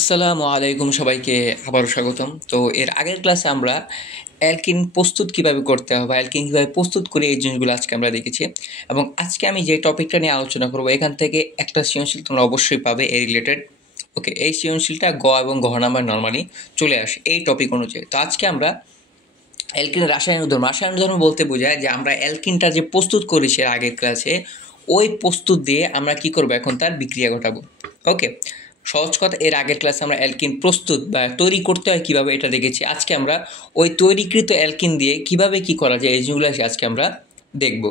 আসসালামু আলাইকুম সবাইকে আবারও স্বাগতম। তো এর আগের ক্লাসে আমরা অ্যালকিন প্রস্তুত কিভাবে করতে হবে, অ্যালকিন কীভাবে প্রস্তুত করে এই জিনিসগুলো আজকে আমরা দেখেছি। এবং আজকে আমি যে টপিকটা নিয়ে আলোচনা করবো এখান থেকে একটা সৃজনশীল তোমরা অবশ্যই পাবে এই রিলেটেড। ওকে, এই সৃজনশীলটা গ এবং ঘ নাম্বার নর্মালি চলে আসে এই টপিক অনুযায়ী। তো আজকে আমরা অ্যালকিনের রাসায়নিক ধর্ম বলতে বোঝায় যে আমরা অ্যালকিনটা যে প্রস্তুত করেছি এর আগের ক্লাসে, ওই প্রস্তুত দিয়ে আমরা কি করবো, এখন তার বিক্রিয়া ঘটাবো। ওকে, সহজ কথা, এর আগের ক্লাসে আমরা অ্যালকিন প্রস্তুত বা তৈরি করতে হয় কীভাবে এটা দেখেছি। আজকে আমরা ওই তৈরিকৃত অ্যালকিন দিয়ে কিভাবে কি করা যায় এই জিনিসগুলো আজকে আমরা দেখব।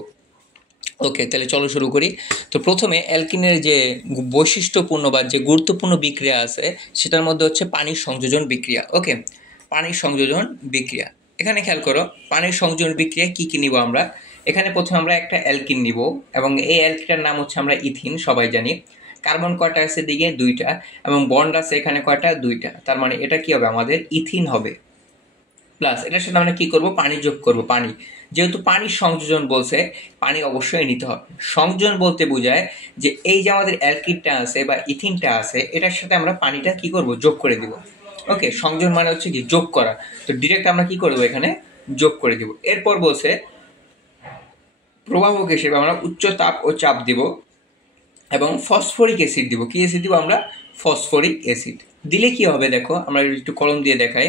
ওকে, তাহলে চলো শুরু করি। তো প্রথমে অ্যালকিনের যে বৈশিষ্ট্যপূর্ণ বা যে গুরুত্বপূর্ণ বিক্রিয়া আছে সেটার মধ্যে হচ্ছে পানির সংযোজন বিক্রিয়া। ওকে, পানির সংযোজন বিক্রিয়া, এখানে খেয়াল করো পানির সংযোজন বিক্রিয়া কী কী নিব আমরা। এখানে প্রথমে আমরা একটা অ্যালকিন নিব এবং এই অ্যালকিনটার নাম হচ্ছে আমরা ইথিন, সবাই জানি। কার্বন কয়টা আছে দিকে, দুইটা, এবং বন্ড আছে এখানে কয়টা, দুইটা। তার মানে এটা কি হবে, আমাদের ইথিন হবে। প্লাস এটার সাথে আমরা কি করব, পানি যোগ করব। পানি, যেহেতু পানির সংযোজন বলছে, পানি অবশ্যই নিতে হবে। সংযোজন বলতে বোঝায় যে এই যে আমাদের অ্যালকিনটা আছে বা ইথিনটা আছে, এটার সাথে আমরা পানিটা কি করব, যোগ করে দিব। ওকে, সংযোজন মানে হচ্ছে কি, যোগ করা। তো ডিরেক্ট আমরা কি করব, এখানে যোগ করে দিব। এরপর বলছে প্রভাবক হিসেবে আমরা উচ্চ তাপ ও চাপ দিব এবং ফসফরিক অ্যাসিড দিব। কি অ্যাসিড দিব আমরা, ফসফরিক অ্যাসিড। দিলে কি হবে দেখো, আমরা একটু কলম দিয়ে দেখাই।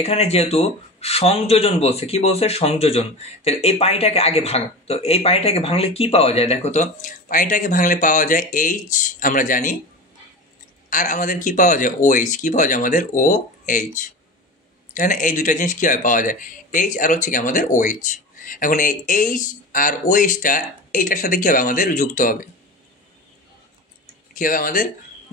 এখানে যেহেতু সংযোজন বলছে, কি বলছে, সংযোজন, তাহলে এই পানিটাকে আগে ভাঙ। তো এই পানিটাকে ভাঙলে কি পাওয়া যায় দেখো তো, পানিটাকে ভাঙলে পাওয়া যায় এইচ, আমরা জানি। আর আমাদের কি পাওয়া যায়, ও এইচ। কি পাওয়া যায় আমাদের, ও এইচ। তাই না, এই দুইটা জিনিস কী হয়, পাওয়া যায়, এইচ আর হচ্ছে কি আমাদের ও এইচ। এখন এই এইচ আর ও এইচটা এইটার সাথে কী হবে, আমাদের যুক্ত হবে। কী হবে, আমাদের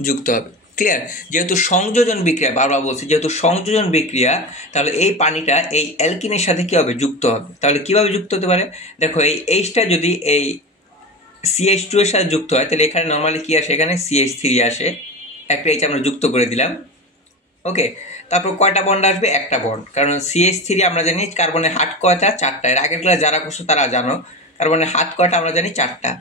যুক্ত হবে। ক্লিয়ার? যেহেতু সংযোজন বিক্রিয়া, বারবার বলছি, যেহেতু সংযোজন বিক্রিয়া, তাহলে এই পানিটা এই অ্যালকিনের সাথে কী হবে, যুক্ত হবে। তাহলে কীভাবে যুক্ত হতে পারে, দেখো এই এইচটা যদি এই CH2 এর সাথে যুক্ত হয়, তাহলে এখানে নর্মালি কী আসে, এখানে CH3 আসে। একটা এইচ আমরা যুক্ত করে দিলাম। ওকে, তারপর কয়টা বন্ড আসবে, একটা বন্ড, কারণ CH3 আমরা জানি কার্বনের হাত কয়টা, চারটা। এর আগের ক্লাস যারা করছো তারা জানো কার্বনের হাত কয়টা, আমরা জানি চারটা।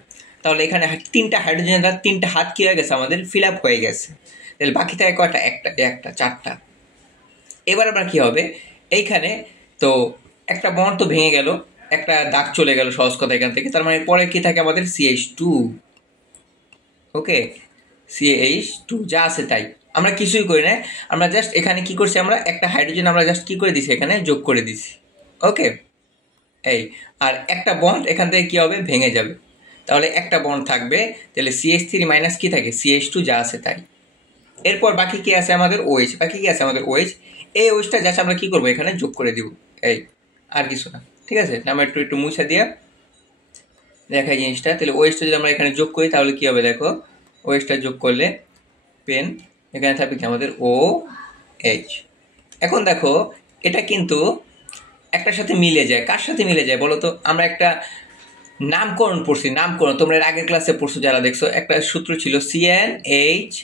তাহলে এখানে তিনটা হাইড্রোজেন, তিনটা হাত কি হয়ে গেছে, আমাদের ফিল আপ হয়ে গেছে। তাহলে বাকি থাকে কয়টা, একটা, চারটা। এবার আমরা কি হবে, এইখানে তো একটা বন্ড তো ভেঙে গেল, একটা দাগ চলে গেল সহজ কথা এখান থেকে। তার মানে পরে কি থাকে আমাদের, CH2। ওকে, CH2 যা আছে তাই, আমরা কিছুই করি না, আমরা জাস্ট এখানে কি করছি, আমরা একটা হাইড্রোজেন আমরা জাস্ট কি করে দিছি, এখানে যোগ করে দিছি। ওকে, এই আর একটা বন্ড এখান থেকে কি হবে, ভেঙে যাবে। তাহলে একটা বন্ড থাকবে, তাহলে CH3 মাইনাস কি থাকে, CH2 যা আছে তাই। এরপর বাকি কি আছে আমাদের, OH। বাকি কি আছে আমাদের, OH। এই OHটা জাস্ট আমরা কি করবো, এখানে যোগ করে দিব, এই, আর কিছু না। ঠিক আছে, আমরা একটু মুছে দিয়ে দেখাই জিনিসটা। তাহলে OHটা যদি আমরা এখানে যোগ করি তাহলে কি হবে দেখো, OHটা যোগ করলে পেন, এখানে থাকবে কি আমাদের OH। এখন দেখো এটা কিন্তু একটার সাথে মিলে যায়। কার সাথে মিলে যায় বলো তো, আমরা একটা নামকরণ পড়ছি, নামকরণ তোমরা এর আগের ক্লাসে পড়ছো যারা দেখছো। একটা সূত্র ছিল CnH,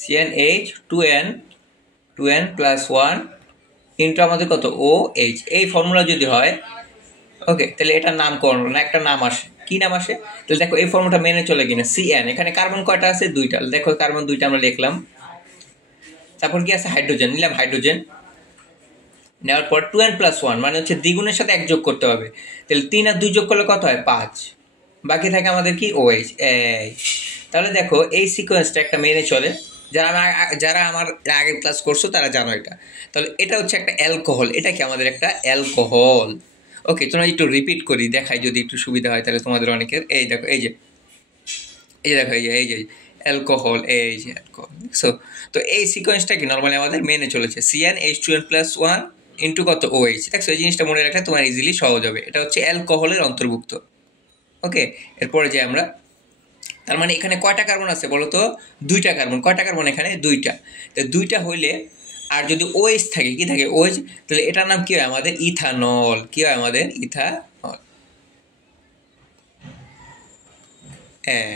CnH 2n plus 1 into আমাদের কত, OH। এই ফর্মুলা যদি হয়, ওকে, তাহলে এটার নামকরণ না, একটা নাম আসে। কি নাম আসে, তাহলে দেখো এই ফর্মুলাটা মেনে চলে কিনা। Cn, এখানে কার্বন কয়টা আছে, দুইটা। দেখো কার্বন দুইটা আমরা লিখলাম। তারপর কি আছে, হাইড্রোজেন নিলাম, হাইড্রোজেন নেওয়ার পর 2n প্লাস 1 মানে হচ্ছে দ্বিগুণের সাথে 1 যোগ করতে হবে। তাহলে 3 আর 2 যোগ করলে কত হয়, 5। বাকি থাকে আমাদের কি, OH। তাহলে দেখো এই সিকোয়েন্সটা একটা মেনে চলে। যারা আমার আগের ক্লাস করছো তারা জানো এটা। তাহলে এটা হচ্ছে একটা অ্যালকোহল। এটা কি আমাদের একটা অ্যালকোহল। ওকে, তোমরা একটু রিপিট করি দেখাই যদি একটু সুবিধা হয় তাহলে তোমাদের অনেকের। এই দেখো, এই যে দেখো, এই যে অ্যালকোহল, এই যে অ্যালকোহল। সো তো এই সিকোয়েন্সটা কি নর্মালি আমাদের মেনে চলেছে, CnH2n প্লাস 1 ইন্টু কত, OH। দেখছো এই জিনিসটা মনে রাখলে তোমার ইজিলি সহজ হবে। এটা হচ্ছে অ্যালকোহলের অন্তর্ভুক্ত। ওকে, এরপরে যে আমরা, তার মানে এখানে কয়টা কার্বন আছে বলো তো, দুইটা কার্বন। কয়টা কার্বন এখানে, দুইটা। তো দুইটা হইলে আর যদি OH থাকে, কি থাকে, OH, তাহলে এটার নাম কি হয় আমাদের, ইথানল। কি হয় আমাদের, ইথানল। হ্যাঁ,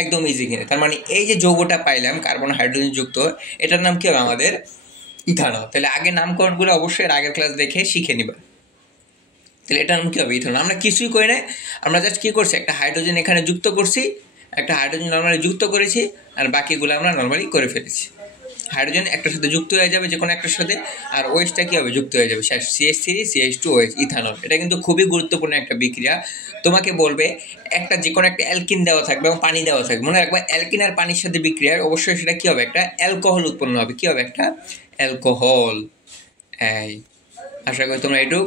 একদম ইজি কিনে। তার মানে এই যে যৌগটা পাইলাম কার্বন হাইড্রোজেন যুক্ত, এটার নাম কি হবে আমাদের, ইথানল। তাহলে আগে নামকরণগুলো অবশ্যই আগের ক্লাস দেখে শিখে নিবা। তাহলে এটার নাম কি হবে, ইথানল। আমরা কিছুই করি না, আমরা জাস্ট কি করছি, একটা হাইড্রোজেন এখানে যুক্ত করছি, একটা হাইড্রোজেন নর্মালি যুক্ত করেছি আর বাকিগুলো আমরা নর্মালি করে ফেলেছি। হাইড্রোজেন একটার সাথে যুক্ত হয়ে যাবে যে কোনো একটার সাথে, আর ওএইচটা কী হবে, যুক্ত হয়ে যাবে CH3 CH2OH, ইথানল। এটা কিন্তু খুবই গুরুত্বপূর্ণ একটা বিক্রিয়া। তোমাকে বলবে একটা যে কোনো একটা অ্যালকিন দেওয়া থাকবে এবং পানি দেওয়া থাকবে, মনে রাখবে অ্যালকিন আর পানির সাথে বিক্রিয়ার অবশ্যই সেটা কী হবে, একটা অ্যালকোহল উৎপন্ন হবে। কী হবে, একটা অ্যালকোহল। এই আশা করি তোমরা একটু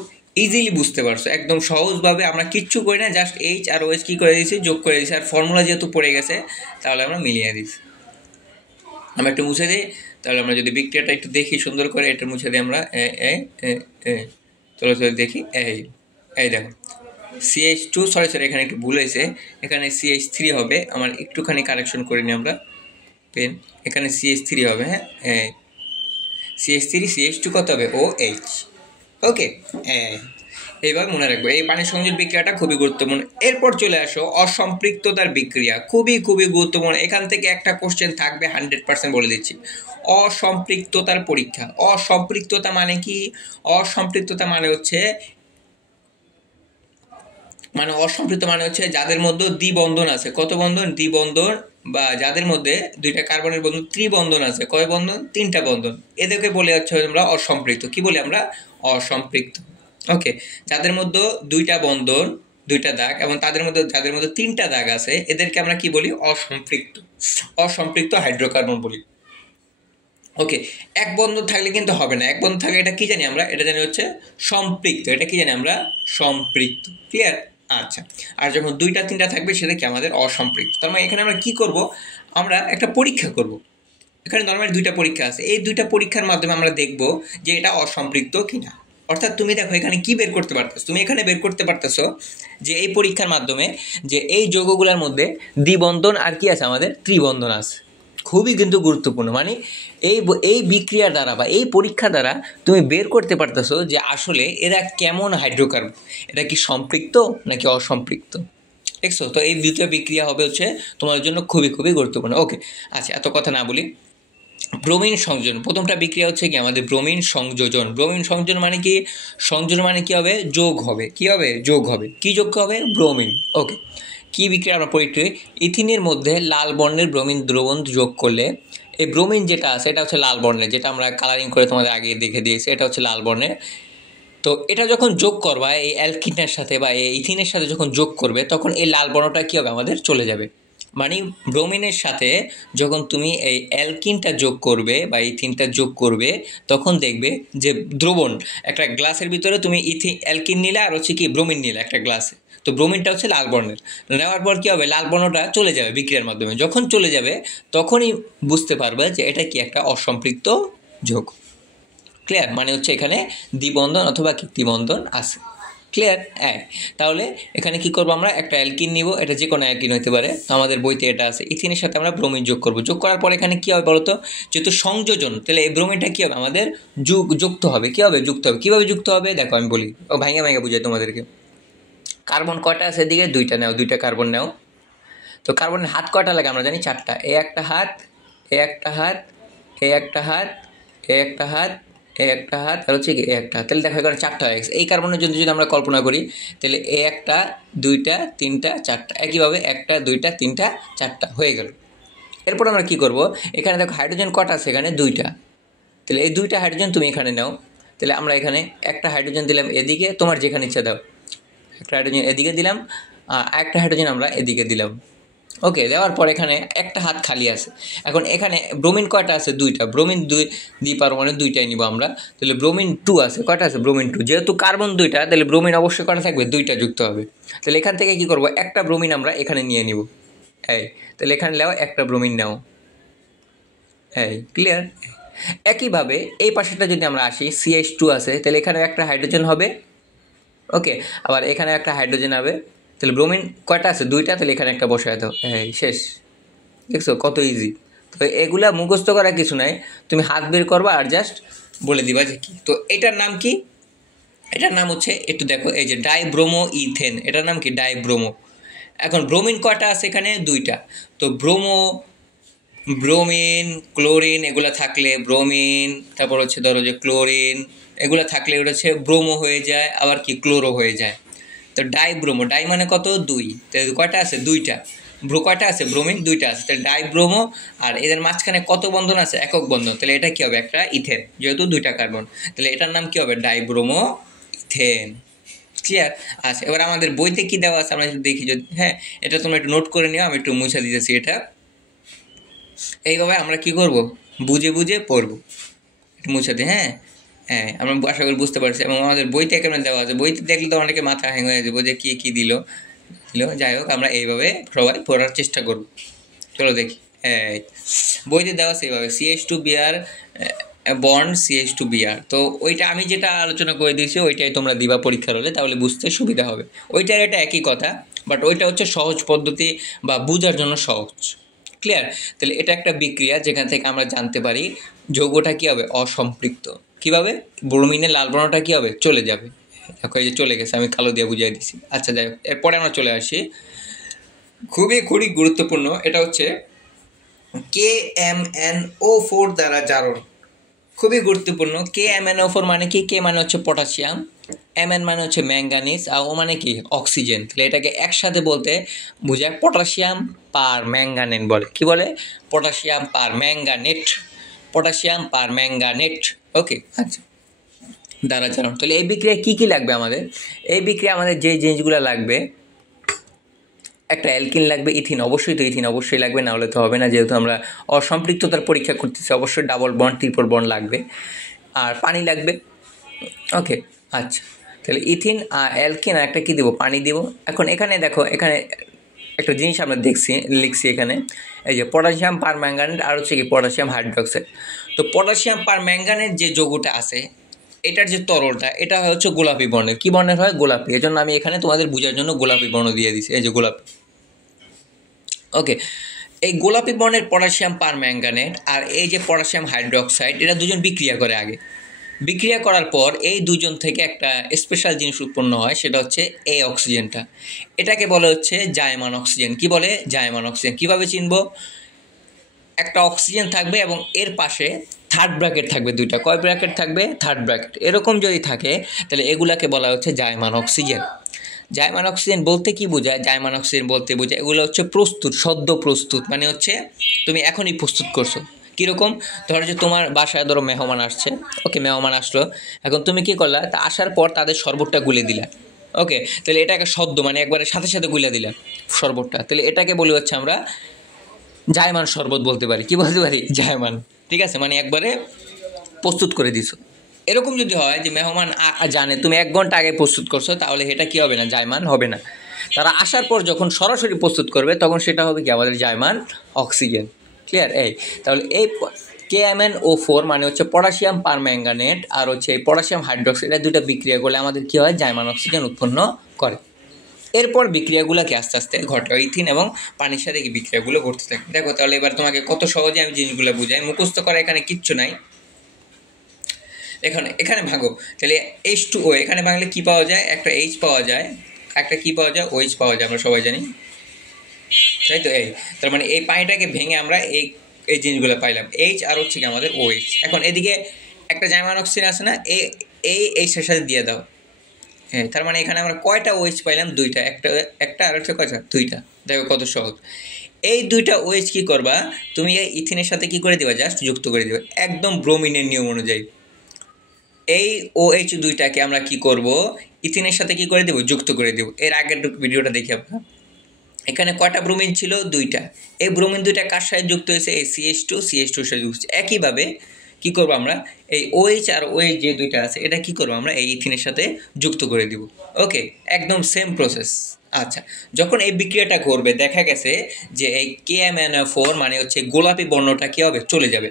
ইজিলি বুঝতে পারছো, একদম সহজভাবে। আমরা কিচ্ছু করি না, জাস্ট এইচ আর ওএইচ কী করে দিয়েছি, যোগ করে দিয়েছি, আর ফর্মুলা যেহেতু পড়ে গেছে তাহলে আমরা মিলিয়ে দিয়েছি। আমরা একটু মুছে দিই, তাহলে আমরা যদি বিক্রিয়াটা একটু দেখি সুন্দর করে, এটা মুছে দিই আমরা। চলো দেখি। এই দেখো CH2, সরি এখানে একটু ভুল হয়েছে, এখানে CH3 হবে। আমার একটুখানি কারেকশন করে নিই আমরা পেন, এখানে CH3 হবে। হ্যাঁ, CH3 CH2 কত হবে, OH। ওকে, এইভাবে মনে রাখবো। এই পানি সংযোগ বিক্রিয়াটা খুবই গুরুত্বপূর্ণ। এরপর চলে আসো অসম্পৃক্ততার বিক্রিয়া, খুবই খুবই গুরুত্বপূর্ণ। এখান থেকে একটা কোশ্চেন থাকবে 100% বলে দিচ্ছি। অসম্পৃক্ততার পরীক্ষা। অসম্পৃক্ততা মানে কি? অসম্পৃক্ততা মানে হচ্ছে অসম্পৃক্ত মানে হচ্ছে যাদের মধ্যে দ্বিবন্ধন আছে। কত বন্ধন? দ্বিবন্ধন, বা যাদের মধ্যে দুইটা কার্বনের বন্ধন ত্রিবন্ধন আছে। কয় বন্ধন? 3টা বন্ধন। এদেরকে বলে হচ্ছে আমরা অসম্পৃক্ত। কি বলি আমরা? অসম্পৃক্ত। ওকে, যাদের মধ্যে দুইটা বন্ধন, দুইটা দাগ, এবং যাদের মধ্যে 3টা দাগ আছে, এদেরকে আমরা কি বলি? অসম্পৃক্ত। অসম্পৃক্ত হাইড্রোকার্বন বলি। ওকে, এক বন্ধন থাকলে কিন্তু হবে না। এক বন্ধন থাকলে এটা কি জানি আমরা? এটা জানি হচ্ছে সম্পৃক্ত। এটা কি জানি আমরা? সম্পৃক্ত। ক্লিয়ার? আচ্ছা, আর যখন 2টা 3টা থাকবে সেটা কি আমাদের অসম্পৃক্ত। তার মানে এখানে আমরা কি করব? আমরা একটা পরীক্ষা করব। এখানে নর্মালি 2টা পরীক্ষা আছে। এই 2টা পরীক্ষার মাধ্যমে আমরা দেখব যে এটা অসম্পৃক্ত কিনা। অর্থাৎ তুমি দেখো এখানে কি বের করতে পারতেছো, তুমি এখানে বের করতে পারতেছো যে এই পরীক্ষার মাধ্যমে যে এই যৌগগুলোর মধ্যে দ্বিবন্ধন আর কি আছে, আমাদের ত্রিবন্ধন আছে। খুবই কিন্তু গুরুত্বপূর্ণ। মানে এই বিক্রিয়ার দ্বারা বা এই পরীক্ষা দ্বারা তুমি বের করতে পারতেছো যে আসলে এরা কেমন হাইড্রোকার্বন, এটা কি সম্পৃক্ত নাকি অসম্পৃক্ত। দেখছো? তো এই দ্বিতীয় বিক্রিয়া হবে হচ্ছে তোমাদের জন্য খুবই খুবই গুরুত্বপূর্ণ। ওকে, আচ্ছা, এত কথা না বলি। ব্রোমিন সংযোজন, প্রথমটা বিক্রিয়া হচ্ছে কি আমাদের ব্রোমিন সংযোজন। ব্রোমিন সংযোজন মানে কি? সংযোজন মানে কি হবে? যোগ হবে। কি হবে? যোগ হবে। কি যোগ হবে? ব্রোমিন। ওকে, কি বিক্রিয়া আমরা পড়ি? ইথিনের মধ্যে লাল বর্ণের ব্রোমিন দ্রবণ যোগ করলে এই ব্রোমিন যেটা আছে এটা হচ্ছে লাল বর্ণের, যেটা আমরা কালারিং করে তোমাদের আগে দেখে দিয়েছি, এটা হচ্ছে লাল বর্ণের। তো এটা যখন যোগ করবা এই অ্যালকিনের সাথে বা এই ইথিনের সাথে যখন যোগ করবে, তখন এই লাল বর্ণটা কী হবে? আমাদের চলে যাবে। মানে ব্রোমিনের সাথে যখন তুমি এই অ্যালকিনটা যোগ করবে বা ইথিনটা যোগ করবে, তখন দেখবে যে দ্রবণ, একটা গ্লাসের ভিতরে তুমি অ্যালকিন নিলে আর হচ্ছে কি ব্রোমিন নিলে একটা গ্লাসে, তো ব্রোমিনটা হচ্ছে লাল বর্ণের। নেওয়ার পর কী হবে? লাল বর্ণটা চলে যাবে বিক্রিয়ার মাধ্যমে। যখন চলে যাবে তখনই বুঝতে পারবে যে এটা কি একটা অসম্পৃক্ত যোগ। ক্লিয়ার? মানে হচ্ছে এখানে দ্বিবন্ধন অথবা কৃত্রিবন্ধন আছে। ক্লিয়ার? তাহলে এখানে কি করবো? আমরা একটা অ্যালকিন নিব, এটা যে কোনো অ্যালকিন হতে পারে, তো আমাদের বইতে এটা আছে। ইথিনের সাথে আমরা ব্রোমিন যোগ করব। যোগ করার পর এখানে কী হবে বলতো? যেহেতু সংযোজন, তাহলে এই ব্রোমিনটা কী হবে? আমাদের যুক্ত হবে। কী হবে? যুক্ত হবে। কীভাবে যুক্ত হবে? দেখো আমি বলি, ভাঙা বুঝাই তোমাদেরকে। কার্বন কয়টা আছে এদিকে? 2টা নাও, 2টা কার্বন নাও। তো কার্বনের হাত কয়টা লাগে? আমরা জানি 4টা। এ একটা হাত, এ একটা হাত, এ একটা হাত, এ একটা হাত, এ একটা হাত, আর হচ্ছে এ একটা হাত। তাহলে দেখো এখানে 4টা হয়ে গেছে। এই কার্বনের জন্য যদি আমরা কল্পনা করি, তাহলে এ একটা, 2টা, 3টা, 4টা, একইভাবে 1টা, 2টা, 3টা, 4টা হয়ে গেল। এরপর আমরা কি করব? এখানে দেখো হাইড্রোজেন কটা আছে? এখানে 2টা। তাহলে এই 2টা হাইড্রোজেন তুমি এখানে নাও। তাহলে আমরা এখানে একটা হাইড্রোজেন দিলাম এদিকে, তোমার যেখানে ইচ্ছা দাও। একটা হাইড্রোজেন এদিকে দিলাম, একটা হাইড্রোজেন আমরা এদিকে দিলাম। ওকে, দেওয়ার পর এখানে একটা হাত খালি আছে। এখন এখানে ব্রোমিন কয়টা আছে? 2টা। ব্রোমিন 2 দ্বিপারমাণবিক 2টাই নিব আমরা। তাহলে ব্রোমিন 2 আছে। কয়টা আছে? ব্রোমিন 2। যেহেতু কার্বন 2টা, তাহলে ব্রোমিন অবশ্যই কয়টা থাকবে? 2টা যুক্ত হবে। তাহলে এখান থেকে কি করব? একটা ব্রোমিন আমরা এখানে নিয়ে নিব। তাহলে এখানে নাও, একটা ব্রোমিন নাও। ক্লিয়ার? একইভাবে এই পাশেটা যদি আমরা আসি, CH2 আছে, তাহলে এখানে একটা হাইড্রোজেন হবে। ওকে, আবার এখানে একটা হাইড্রোজেন হবে। তাহলে ব্রোমিন কয়টা আছে? 2টা। তাহলে এখানে একটা বসায় দাও। শেষ। দেখছো কত ইজি? তো এগুলা মুখস্থ করা কিছু নাই, তুমি হাত বের করবা আর জাস্ট বলে দিবা যে কি। তো এটার নাম কি? এটার নাম হচ্ছে, একটু দেখো, এই যে ডাইব্রোমো ইথেন, এটার নাম কি? ডাইব্রোমো। এখন ব্রোমিন কয়টা আছে? এখানে 2টা। তো ব্রোমিন, ক্লোরিন এগুলা থাকলে ব্রোমিন, তারপর হচ্ছে ধরো যে ক্লোরিন এগুলা থাকলে ওটা হচ্ছে ব্রোমো হয়ে যায়, আবার কি ক্লোরো হয়ে যায়। তো ডাইব্রোমো, ডাই মানে কত? 2। তো কয়টা আছে? 2টা। কয়টা আছে? ব্রোমিন দুইটা আছে, তাহলে ডাইব্রোমো, আর এদের মাঝখানে কত বন্ধন আছে? একক বন্ধন, তাহলে এটা কি হবে? একটা ইথেন, যেহেতু দুইটা কার্বন, তাহলে এটার নাম কি হবে? Dibromo ethane. ক্লিয়ার? আচ্ছা, এবার আমাদের বইতে কি দেওয়া আছে আমরা একটু দেখি যদি, হ্যাঁ এটা তোমরা একটু নোট করে নিও, আমি একটু মুছে দিতেছি এটা। এইভাবে আমরা কি করব? বুঝে বুঝে পড়বো, একটু মুছে দিই। হ্যাঁ হ্যাঁ, আমরা আশা করি বুঝতে পারছি, এবং আমাদের বইতে এখানে দেওয়া আছে, বইতে দেখলে তো অনেকে মাথা হ্যাং হয়ে যাবো যে কি দিল। যাই হোক, আমরা এইভাবে সবাই পড়ার চেষ্টা করব। চলো দেখি। হ্যাঁ, বইতে দেওয়া আছে এইভাবে CH2Br বন্ড CH2Br। তো ওইটা আমি যেটা আলোচনা করে দিয়েছি ওইটাই তোমরা দিবা পরীক্ষার হলে, তাহলে বুঝতে সুবিধা হবে। ওইটার এটা একই কথা, বাট ওইটা হচ্ছে সহজ পদ্ধতি বা বোঝার জন্য সহজ। ক্লিয়ার? তাহলে এটা একটা বিক্রিয়া যেখান থেকে আমরা জানতে পারি যৌগটা কী হবে? অসম্পৃক্ত। কীভাবে? ব্রোমিনের লাল বর্ণটা কী হবে? চলে যাবে। দেখো এই যে চলে গেছে, আমি কালো দিয়ে বুঝিয়ে দিছি। আচ্ছা যাই হোক, এরপরে আমরা চলে আসি খুবই গুরুত্বপূর্ণ, এটা হচ্ছে KMnO4 দ্বারা জারণ। খুবই গুরুত্বপূর্ণ। KMnO4 মানে কি? কে মানে হচ্ছে পটাশিয়াম, Mn মানে হচ্ছে ম্যাঙ্গানিজ, আর ও মানে কি? অক্সিজেন। তাহলে এটাকে একসাথে বলতে বোঝায় পটাশিয়াম পার ম্যাঙ্গানেট বলে। কি বলে? পটাশিয়াম পার ম্যাঙ্গানেট, পটাশিয়াম পার ম্যাঙ্গানেট। ওকে, আচ্ছা, দ্বারা জারণ। তাহলে এই বিক্রিয়ায় কী কী লাগবে আমাদের? এই বিক্রিয়া আমাদের যে জিনিসগুলো লাগবে, একটা অ্যালকিন লাগবে, ইথিন অবশ্যই, তো ইথিন অবশ্যই লাগবে, না হলে তো হবে না, যেহেতু আমরা অসম্পৃক্ততার পরীক্ষা করতেছি, অবশ্যই ডাবল বন্ড ট্রিপল বন্ড লাগবে, আর পানি লাগবে। ওকে, আচ্ছা, তাহলে ইথিন আর অ্যালকিন আর একটা কী দেবো? পানি দেব। এখন এখানে দেখো, এখানে একটা জিনিস আমরা লিখছি এখানে, এই যে পটাশিয়াম পার ম্যাঙ্গানেট আর হচ্ছে কি পটাশিয়াম হাইড্রোক্সাইড। তো পটাশিয়াম পার ম্যাঙ্গানেট যে যৌগটা আছে, এটার যে তরলটা, এটা হচ্ছে গোলাপি বর্ণের। কী বর্ণের হয়? গোলাপি। এজন্য আমি এখানে তোমাদের বোঝার জন্য গোলাপি বর্ণ দিয়ে দিছি, এই যে গোলাপি। ওকে, এই গোলাপি বর্ণের পটাশিয়াম পার ম্যাঙ্গানেট আর এই যে পটাশিয়াম হাইড্রোক্সাইড, এরা দুজন বিক্রিয়া করে আগে। বিক্রিয়া করার পর এই দুজন থেকে একটা স্পেশাল জিনিস উৎপন্ন হয়, সেটা হচ্ছে এই অক্সিজেনটা। এটাকে বলে হচ্ছে জায়মান অক্সিজেন। কি বলে? জায়মান অক্সিজেন। কীভাবে চিনব? একটা অক্সিজেন থাকবে এবং এর পাশে থার্ড ব্র্যাকেট থাকবে দুইটা। কয় ব্র্যাকেট থাকবে? Third bracket. এরকম যদি থাকে তাহলে এগুলাকে বলা হচ্ছে জায়মান অক্সিজেন। জায়মান অক্সিজেন বলতে কি বোঝায়? জায়মান অক্সিজেন বলতে বোঝায় এগুলো হচ্ছে প্রস্তুত, সদ্য প্রস্তুত, মানে হচ্ছে তুমি এখনই প্রস্তুত করছো। কীরকম? ধরো যে তোমার বাসায় ধরো মেহমান আসছে, ওকে, মেহমান আসলো, এখন তুমি কী করলা? তা আসার পর তাদের শরবতটা গুলে দিলা। ওকে, তাহলে এটাকে সদ্য, মানে একবারে সাথে সাথে গুলে দিলা শরবতটা, তাহলে এটাকে বলি হচ্ছে আমরা জায়মান শরবত বলতে পারি। কি বলতে পারি? জায়মান। ঠিক আছে, মানে একবারে প্রস্তুত করে দিছো। এরকম যদি হয় যে মেহমান জানে তুমি 1 ঘন্টা আগে প্রস্তুত করছো, তাহলে এটা কি হবে না? জায়মান হবে না। তারা আসার পর যখন সরাসরি প্রস্তুত করবে তখন সেটা হবে কি? আমাদের জায়মান অক্সিজেন। ক্লিয়ার? এই তাহলে এই KMnO4 মানে হচ্ছে পটাশিয়াম পার ম্যাঙ্গানেট আর হচ্ছে এই পটাশিয়াম হাইড্রোক্সাইড, এটা দুটো বিক্রিয়া করলে আমাদের কি হয়? জায়মান অক্সিজেন উৎপন্ন করে। এরপর বিক্রিয়াগুলোকে আস্তে আস্তে ঘটে, ইথিন এবং পানির সাথে এই বিক্রিয়াগুলো ঘটতে থাকে। দেখো তাহলে এবার তোমাকে কত সহজে আমি জিনিসগুলো বুঝাই, মুখস্থ করা এখানে কিচ্ছু নাই। এখানে ভাগো, তাহলে H2O, এখানে ভাঙলে কী পাওয়া যায়? একটা H পাওয়া যায়, একটা কী পাওয়া যায়? OH পাওয়া যায়, আমরা সবাই জানি, তাই তো? এই তার মানে এই পানিটাকে ভেঙে আমরা এই এই জিনিসগুলো পাইলাম, H আর হচ্ছে কি আমাদের OH। এখন এদিকে একটা জায়মান অক্সিজেন আছে না, এইচের সাথে দিয়ে দাও। হ্যাঁ, তার মানে এখানে আমরা কয়টা OH পাইলাম? দুইটা। একটা আর একটা কয়টা? দুইটা। দেখো কত সহজ। এই দুইটা OH কী করবা? তুমি এই ইথিনের সাথে কী করে দিবা? জাস্ট যুক্ত করে দিবা, একদম ব্রোমিনের নিয়ম অনুযায়ী। এই OH দুইটাকে আমরা কি করব? ইথিনের সাথে কি করে দেব? যুক্ত করে দেব। এর আগের ভিডিওটা দেখি আপনারা। এখানে কয়টা ব্রোমিন ছিল? দুইটা। এই ব্রোমিন দুইটা কার সাথে যুক্ত হয়েছে? এই CH2 সাথে যুক্ত হচ্ছে। একইভাবে কি করব আমরা? এই OH আর OH যে দুইটা আছে, এটা কি করব আমরা? এই ইথিনের সাথে যুক্ত করে দিব। ওকে, একদম সেম প্রসেস। আচ্ছা, যখন এই বিক্রিয়াটা করবে দেখা গেছে যে এই KMnO4 মানে হচ্ছে গোলাপি বর্ণটা কী হবে? চলে যাবে।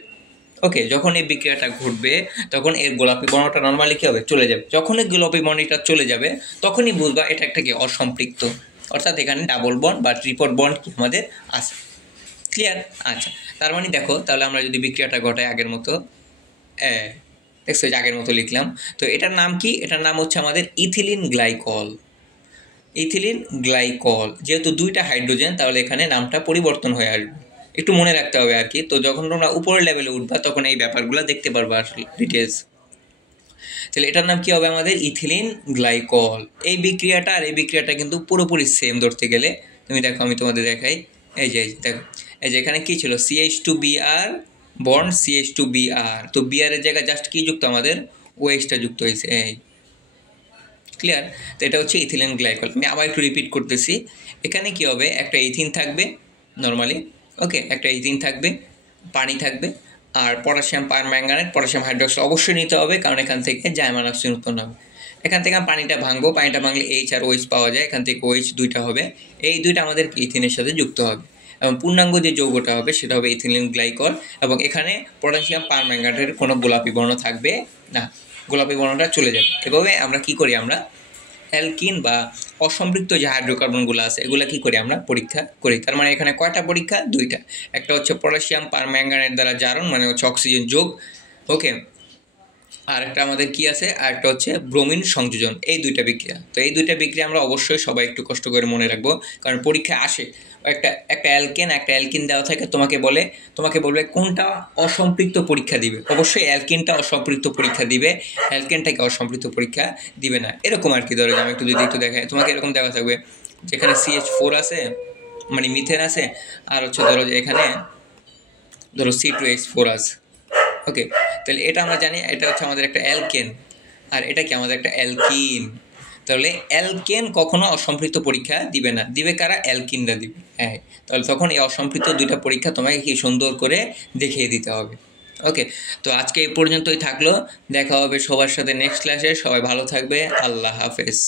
ওকে, যখন এই বিক্রিয়াটা ঘটবে তখন এর গোলাপি বর্ণটা নর্মালি কী হবে? চলে যাবে। যখন এই গোলাপি বর্ণটা চলে যাবে তখনই বুঝবা এটা একটা কি? অসম্পৃক্ত, অর্থাৎ এখানে ডাবল বন্ড বা ট্রিপল বন্ড কি আমাদের আছে। ক্লিয়ার? আচ্ছা, তার মানে দেখো, তাহলে আমরা যদি বিক্রিয়াটা ঘটাই আগের মতো, দেখছো যে আগের মতো লিখলাম, তো এটার নাম কি? এটার নাম হচ্ছে আমাদের ইথিলিন গ্লাইকল। ইথিলিন গ্লাইকল, যেহেতু দুইটা হাইড্রোজেন তাহলে এখানে নামটা পরিবর্তন হয়ে আসবে, একটু মনে রাখতে হবে আর কি। তো যখন তোমরা উপরের লেভেলে উঠবা তখন এই ব্যাপারগুলো দেখতে পারবা আসলে ডিটেলস। তাহলে এটার নাম কি হবে? আমাদের ইথিলিন গ্লাইকল। এই বিক্রিয়াটা আর এই বিক্রিয়াটা কিন্তু পুরোপুরি সেম ধরতে গেলে। তুমি দেখো, আমি তোমাদের দেখাই, এই যে দেখো, এই যে এখানে কি ছিল, CH2Br বন্ড CH2Br, তো Br এর জায়গায় জাস্ট কি যুক্ত, আমাদের OH-টা যুক্ত হয়েছে, এই ক্লিয়ার। তো এটা হচ্ছে ইথিলিন গ্লাইকল। আমি আবার একটু রিপিট করতেছি, এখানে কি হবে, একটা ইথিন থাকবে নর্মালি, ওকে, একটা ইথিন থাকবে, পানি থাকবে, আর পটাশিয়াম পারম্যাঙ্গানেট, পটাশিয়াম হাইড্রোক্সাইড অবশ্যই নিতে হবে, কারণ এখান থেকে জাইমান অক্সিজেন উৎপন্ন হবে। এখান থেকে আমি পানিটা ভাঙবো, পানিটা ভাঙলে H আর OH পাওয়া যায়, এখান থেকে OH দুইটা হবে, এই দুইটা আমাদের ইথিনের সাথে যুক্ত হবে, এবং পূর্ণাঙ্গ যে যৌগটা হবে সেটা হবে ইথিলিন গ্লাইকল। এবং এখানে পটাশিয়াম পারম্যাঙ্গানেটের কোনো গোলাপি বর্ণ থাকবে না, গোলাপি বর্ণটা চলে যাবে। এভাবে আমরা কি করি, আমরা অ্যালকিন বা অসম্পৃক্ত যে হাইড্রোকার্বনগুলো আছে এগুলো কি করি, আমরা পরীক্ষা করি। তার মানে এখানে কয়টা পরীক্ষা, দুইটা, একটা হচ্ছে পটাশিয়াম পারম্যাঙ্গানেট দ্বারা জারণ, মানে হচ্ছে অক্সিজেন যোগ, ওকে, আর একটা আমাদের কি আছে, আর একটা হচ্ছে ব্রোমিন সংযোজন, এই দুইটা বিক্রিয়া। তো এই দুইটা বিক্রিয়া আমরা অবশ্যই সবাই একটু কষ্ট করে মনে রাখবো, কারণ পরীক্ষায় আসে একটা একটা অ্যালকেন দেওয়া থাকে, তোমাকে বলবে কোনটা অসম্পৃক্ত পরীক্ষা দিবে, অবশ্যই অ্যালকেনটা অসম্পৃক্ত পরীক্ষা দিবে, অ্যালকেনটাকে অসম্পৃক্ত পরীক্ষা দিবে না, এরকম আর কি। ধরো আমি একটু যদি একটু দেখাই, তোমাকে এরকম দেওয়া থাকবে যেখানে CH4 আছে, মানে মিথেন আছে, আর হচ্ছে ধরো যে এখানে ধরো C2H4 আছে, ওকে, তাহলে এটা আমরা জানি এটা হচ্ছে আমাদের একটা অ্যালকেন, আর এটা কি আমাদের একটা অ্যালকিন। তাহলে অ্যালকেন কখনো অসম্পৃক্ত পরীক্ষা দিবে না, দিবে কারা, অ্যালকিনরা দিবে, হ্যাঁ। তাহলে তখন এই অসম্পৃক্ত দুইটা পরীক্ষা তোমাকে কি সুন্দর করে দেখিয়ে দিতে হবে, ওকে। তো আজকে এই পর্যন্তই থাকলো, দেখা হবে সবার সাথে নেক্সট ক্লাসে, সবাই ভালো থাকবে, আল্লাহ হাফেজ।